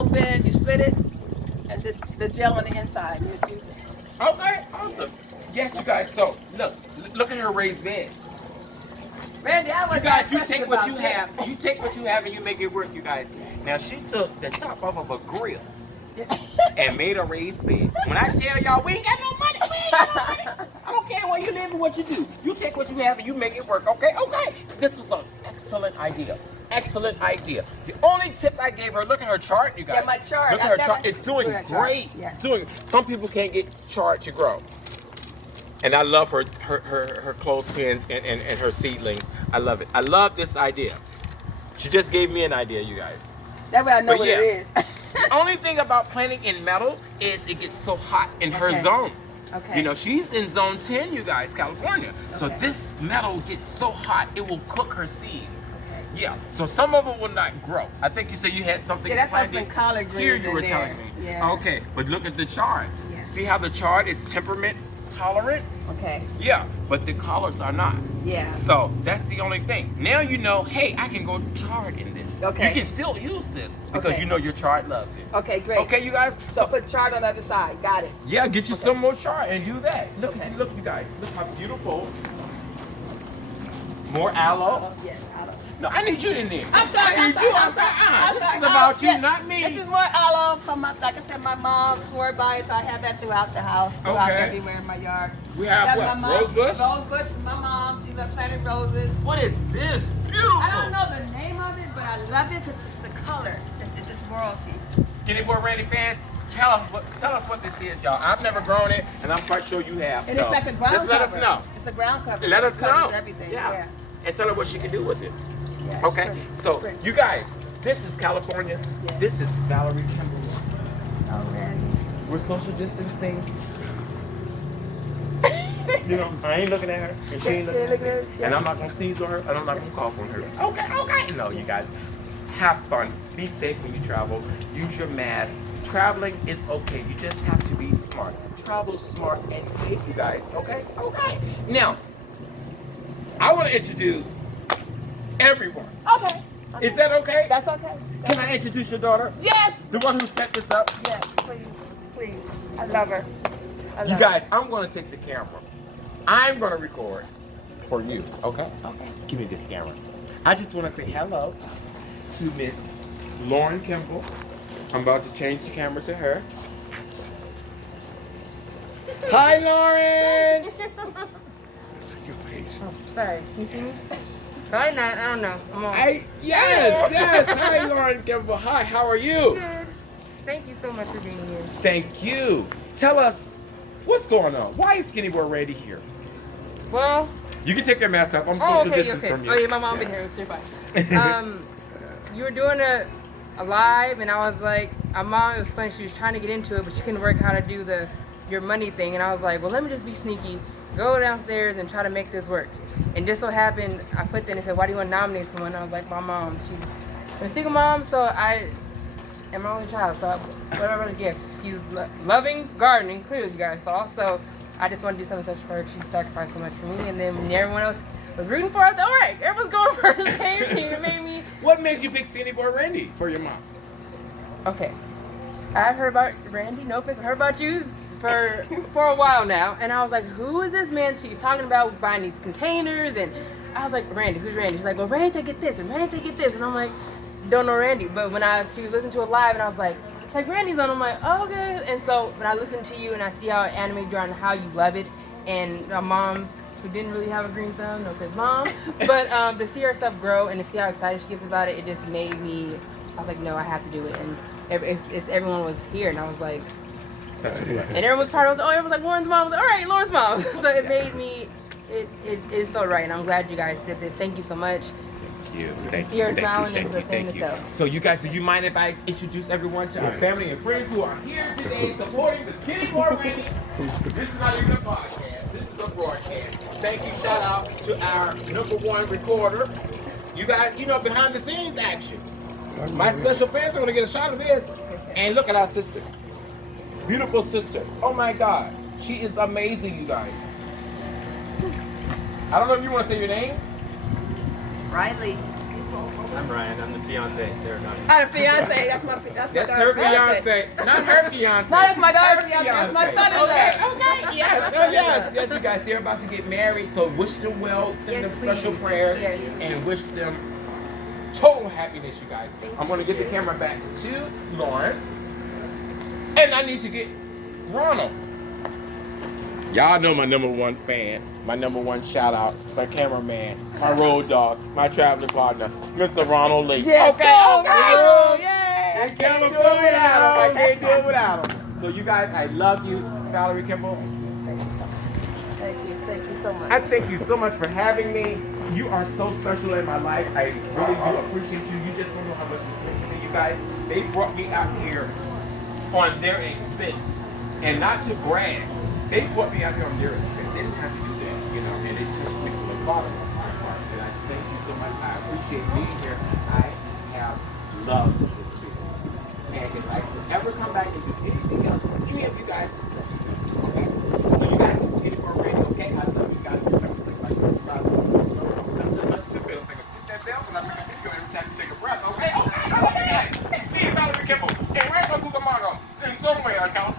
open, you split it, and this the gel on the inside. You just use it. Okay, awesome. Yes, you guys. So look at her raised bed. Randy, I was You guys, you impressed take what about you this. have. You take what you have and you make it work, you guys. Now she took the top off of a grill and made a raised bed. When I tell y'all we ain't got no money, we ain't got no money. I don't care where you live and what you do. You take what you have and you make it work. Okay, okay. This was an excellent idea. Excellent idea. The only tip I gave her, look at her chart, you guys. Yeah, my chart. Look at her chart. It's doing great. Yeah. Doing. Some people can't get chart to grow. And I love her clothespins and her seedlings. I love it. I love this idea. She just gave me an idea, you guys. That way I know But what yeah. it is. The only thing about planting in metal is it gets so hot in her Okay. zone. Okay. You know, she's in zone 10, you guys, California. So Okay. this metal gets so hot, it will cook her seeds. Okay. Yeah, so some of them will not grow. I think you said you had something Yeah, that's planted what's been collard greens here, you in were there. telling me. Yeah. Okay, but look at the chart. Yes. See how the chart is temperament tolerant? Okay. Yeah, but the collards are not. Yeah. So that's the only thing. Now you know, hey, I can go chard in this. Okay. You can still use this because Okay. you know your chart loves it. Okay, great. Okay, you guys? So put chart on the other side. Got it. Yeah, get you some more chart and do that. Look, Okay. look, you guys. Look how beautiful. More aloe. Yes, I don't. No, I need you in there. I'm sorry. I need you. I'm sorry. This is about you, Yeah. not me. This is more aloe from my, like I said, my mom swore by it, so I have that throughout the house, throughout Okay. everywhere in my yard. We have That's what? my mom. Rose bush? Rose bush from my mom. She loves planted roses. What is this? Beautiful. I don't know the name of it, but I love it because it's the color. It's just royalty. Skinny Boy Randy fans, tell us what this is, y'all. I've never grown it, and I'm quite sure you have. And so it's like a ground just let us cover. know. It's a ground cover. Let It us covers know. everything. Yeah. Yeah. And tell her what she can do with it. Yeah, it's Okay, pretty. It's so pretty. you guys, this is California. Yeah. This is Valerie Kimball. Oh, Randy. We're social distancing. You know, I ain't looking at her, and she ain't looking at me. And I'm not gonna sneeze on her, and I'm not gonna cough on her. Okay, okay. No, you guys, have fun. Be safe when you travel. Use your mask. Traveling is okay. You just have to be smart. Travel smart and safe, you guys. Okay, okay. Now, I want to introduce everyone. Okay. Is that okay? That's okay. Can I introduce your daughter? Yes. The one who set this up? Yes, please. Please. I love her. I love You her. guys, I'm going to take the camera. I'm going to record for you, okay? Okay. Give me this camera. I just want to say hello to Miss Lauren Kimball. I'm about to change the camera to her. Hi, Lauren! Your face. Sorry. Can you see me? Probably not. I don't know. I'm on. Yes. Hi, Lauren Kimball. Hi, how are you? Good. Thank you so much for being here. Thank you. Tell us, what's going on? Why is Skinny Boy Randy here? Well, You can take your mask off. I'm oh, social okay, distance okay. from you. Oh, yeah, my mom been here. So you're fine. You were doing a live, and I was like, my mom, it was funny. She was trying to get into it, but she couldn't work how to do your money thing. And I was like, well, let me just be sneaky, go downstairs and try to make this work. And just so happened, I put there and said, why do you want to nominate someone? I was like, my mom. I'm a single mom, so I am my only child. So whatever the gift, she's loving gardening, clearly you guys saw. So I just want to do something special for her. She sacrificed so much for me, and then when everyone else was rooting for us, all right, everyone's going for the same team. It made me. What made you pick Skinny Boy Randy for your mom? Okay, I've heard about Randy. No offense, I've heard about you for a while now, and I was like, who is this man she's talking about buying these containers? And I was like, Randy, who's Randy? She's like, well, Randy to get this, and Randy to get this, and I'm like, don't know Randy. But when she was listening to it live, and I was like, she's like, Randy's on. I'm like, oh, okay. And so when I listen to you and I see how it animated you on how you love it, and a mom who didn't really have a green thumb, no offense, mom, but to see her stuff grow and to see how excited she gets about it, it just made me. I was like, no, I have to do it. And everyone was here, and I was like, and everyone was part of it. Oh, everyone was like, Lauren's mom. I was like, all right, Lauren's mom. So it made me. It just felt right, and I'm glad you guys did this. Thank you so much. Thank See her smiling is the thing itself. So you guys, do you mind if I introduce everyone to our family and friends who are here today supporting the Skinny Boy Randy? This is not even a podcast. This is a broadcast. Thank you. Shout out to our #1 recorder. You guys, you know, behind the scenes action. My special fans are going to get a shot of this. And look at our sister. Beautiful sister. Oh my God. She is amazing, you guys. I don't know if you want to say your name. Riley. I'm Ryan. I'm the fiance. There, I had a fiance. That's my That's daughter's her fiance, not her fiance. No, that's my daughter's Her fiance. That's my fiance. son-in-law. Okay, yes, oh yes, yes, you guys. They're about to get married, so wish them well, send Yes, them special please. prayers, Yes. and wish them total happiness, you guys. Thank I'm you. gonna get the camera back to Lauren, and I need to get Ronald. Y'all know my number one fan, my number one shout out, my cameraman, my road dog, my traveling partner, Mr. Ronald Lee. Yes, Okay, go, okay. go, yay. I can't do it without him. I can't do it without him. So you guys, I love you, Valerie Kimball. Thank you so much. I thank you so much for having me. You are so special in my life. I really do appreciate you. You just don't know how much this means to me. You guys, they brought me out here on their expense. And not to brag, they brought me out here on their expense. They didn't have to do that, you know, and it touched me from the bottom of my heart. And I thank you so much. I appreciate being here. I have loved this experience. And if I could ever come back and do anything else, any of you guys, okay? So you guys are SkinnyboyRandy, okay? I love you guys. Every time you take a breath, okay? Okay. See you, Valerie Kimball. And where's my Cucamongo? In somewhere, account.